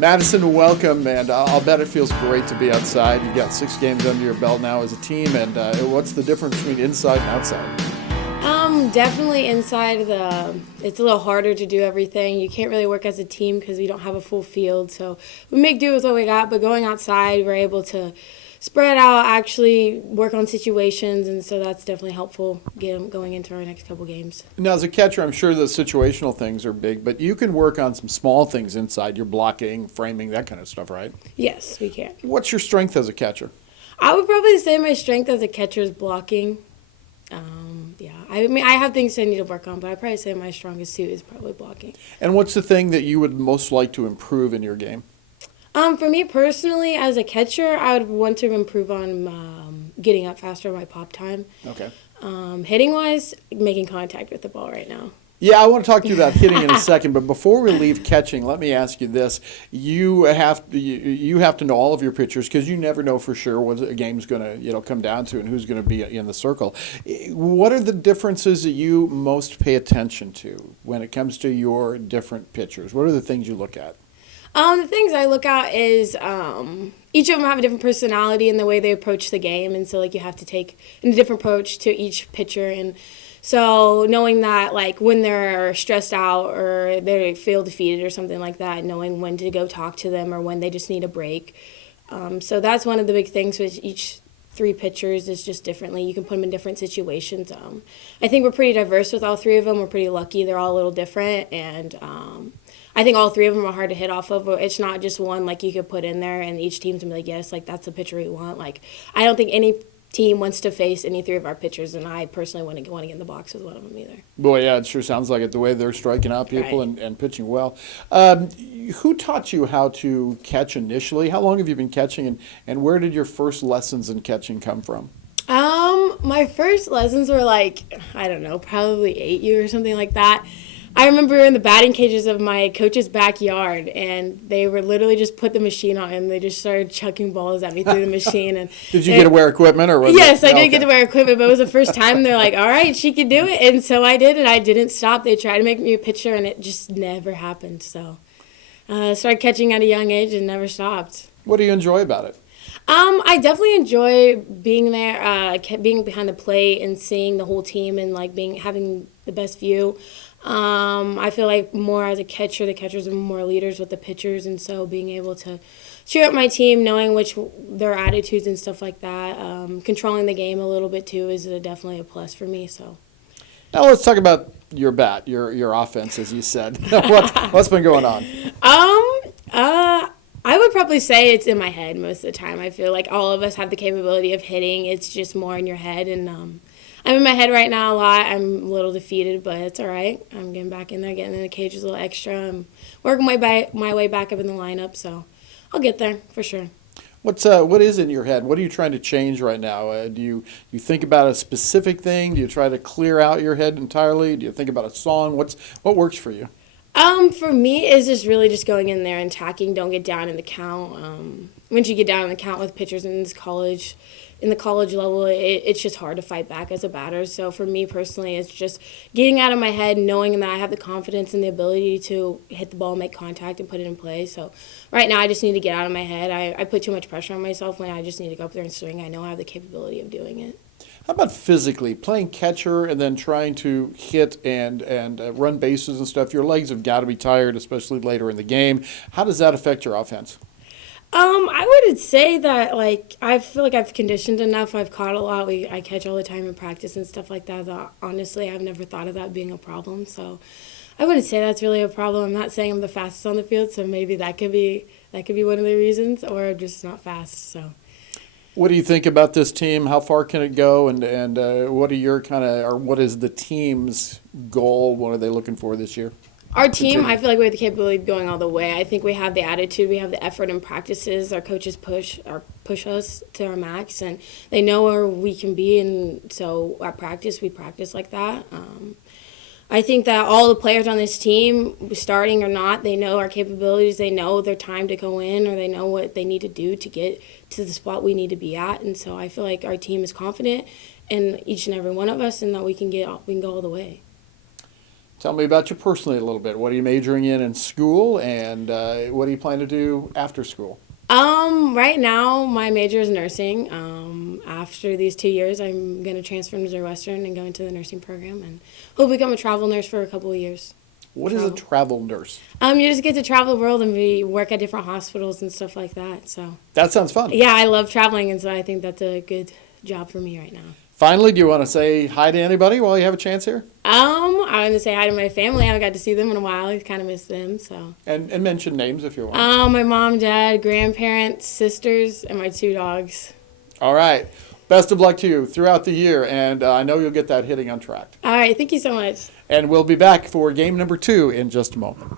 Madison, welcome, and I'll bet it feels great to be outside. You've got 6 games under your belt now as a team, and what's the difference between inside and outside? Definitely inside it's a little harder to do everything. You can't really work as a team because we don't have a full field, so we make do with what we got. But going outside, we're able to spread out, actually work on situations, and so that's definitely helpful going into our next couple games. Now, as a catcher, I'm sure the situational things are big, but you can work on some small things inside. You're blocking, framing, that kind of stuff, right? Yes, we can. What's your strength as a catcher? I would probably say my strength as a catcher is blocking. I mean, I have things I need to work on, but I'd probably say my strongest suit is probably blocking. And what's the thing that you would most like to improve in your game? For me personally, as a catcher, I would want to improve on getting up faster, my pop time. Okay. Hitting-wise, making contact with the ball right now. Yeah, I want to talk to you about hitting in a second, but before we leave catching, let me ask you this. You have to know all of your pitchers because you never know for sure what a game's going to come down to and who's going to be in the circle. What are the differences that you most pay attention to when it comes to your different pitchers? What are the things you look at? The things I look at is each of them have a different personality in the way they approach the game, and so you have to take a different approach to each pitcher. And so knowing that when they're stressed out or they feel defeated or something like that, knowing when to go talk to them or when they just need a break. So that's one of the big things with each 3 pitchers is just differently. You can put them in different situations. I think we're pretty diverse with all 3 of them. We're pretty lucky. They're all a little different, and I think all 3 of them are hard to hit off of. It's not just one you could put in there and each team's gonna be yes, that's the pitcher we want. I don't think any team wants to face any 3 of our pitchers, and I personally wouldn't want to get in the box with one of them either. Boy, yeah, it sure sounds like it, the way they're striking out people Right. and pitching well. Who taught you how to catch initially? How long have you been catching, and where did your first lessons in catching come from? My first lessons were I don't know, probably 8 years or something like that. I remember in the batting cages of my coach's backyard, and they were literally just put the machine on, and they just started chucking balls at me through the machine. And Did you get to wear equipment, or was yes, it? I did get to wear equipment, but it was the first time. They're like, all right, she can do it. And so I did, and I didn't stop. They tried to make me a pitcher, and it just never happened. So I started catching at a young age and never stopped. What do you enjoy about it? I definitely enjoy being there, being behind the plate and seeing the whole team and having the best view. I feel like more as a catcher, the catchers are more leaders with the pitchers, and so being able to cheer up my team, knowing which their attitudes and stuff like that, controlling the game a little bit too is definitely a plus for me. So Now let's talk about your bat, your offense, as you said. What's been going on? I would probably say it's in my head most of the time. I feel like all of us have the capability of hitting. It's just more in your head, and I'm in my head right now a lot. I'm a little defeated, but it's all right. I'm getting back in there, getting in the cages a little extra. I'm working my way back up in the lineup, so I'll get there for sure. What is in your head? What are you trying to change right now? Do you think about a specific thing? Do you try to clear out your head entirely? Do you think about a song? What works for you? For me, it's just really just going in there and attacking. Don't get down in the count. Once you get down in the count with pitchers in the college level, it's just hard to fight back as a batter. So for me personally, it's just getting out of my head, knowing that I have the confidence and the ability to hit the ball, make contact, and put it in play. So right now, I just need to get out of my head. I put too much pressure on myself when I just need to go up there and swing. I know I have the capability of doing it. How about physically, playing catcher and then trying to hit and run bases and stuff? Your legs have got to be tired, especially later in the game. How does that affect your offense? I would say that I feel like I've conditioned enough. I've caught a lot. I catch all the time in practice and stuff like that. Honestly, I've never thought of that being a problem. So I wouldn't say that's really a problem. I'm not saying I'm the fastest on the field, so maybe that could be one of the reasons, or I'm just not fast. So. What do you think about this team? How far can it go? And what are your what is the team's goal? What are they looking for this year? Our team, I feel like we have the capability of going all the way. I think we have the attitude, we have the effort in practices. Our coaches push us to our max, and they know where we can be. And so at practice, we practice like that. I think that all the players on this team, starting or not, they know our capabilities. They know their time to go in, or they know what they need to do to get to the spot we need to be at. And so I feel like our team is confident in each and every one of us, and that we can go all the way. Tell me about you personally a little bit. What are you majoring in school, and what do you plan to do after school? Right now, my major is nursing. After these 2 years, I'm going to transfer to Missouri Western and go into the nursing program and hope become a travel nurse for a couple of years. What is a travel nurse? You just get to travel the world and work at different hospitals and stuff like that. So That sounds fun. yeah, I love traveling, and so I think that's a good job for me right now. Finally, do you want to say hi to anybody while you have a chance here? I want to say hi to my family. I haven't got to see them in a while. I kind of miss them. So. And mention names if you want. My mom, dad, grandparents, sisters, and my 2 dogs. All right. Best of luck to you throughout the year, and I know you'll get that hitting untracked. All right, thank you so much. And we'll be back for game number 2 in just a moment.